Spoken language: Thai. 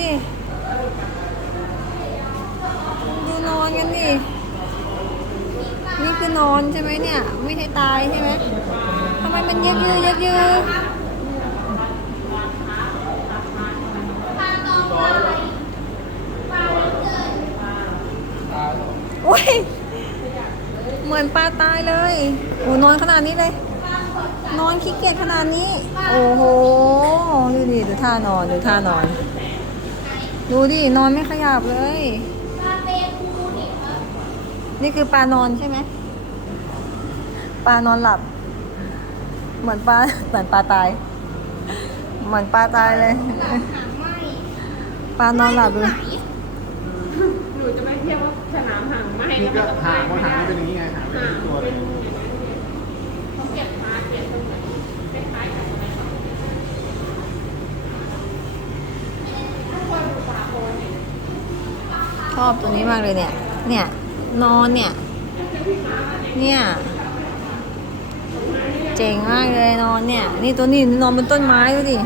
ดิ ดูนอนกันดิ นี่คือนอนใช่ไหมเนี่ย ไม่ใช่ตายใช่ไหมทำไมมันยืดยืดยืดยืดโอ้ย เหมือนปลาตายเลย โอ้นอนขนาดนี้เลย นอนขี้เกียจขนาดนี้ โอ้โห ดูดิดูท่านอน ดูท่านอน ดูดิ นอนไม่ขยับเลย นี่คือปลานอนใช่ไหม ปลานอนหลับ เหมือนปลา เหมือนปลาตาย เหมือนปลาตายเลย ปลานอนหลับเลยหนูจะไม่เทียบว่าสนามหางไหมนี่ก็หางว่าหางมันเป็นอย่างนี้ไงหางเป็นหางตัวเลเป็ย อบตัวนี้มากเลยเนี่ย เนี่ย นอนเนี่ย เนี่ย เจ๋งมากเลยนอนเนี่ย นี่ตัวนี้นอนบนต้นไม้ดูดิ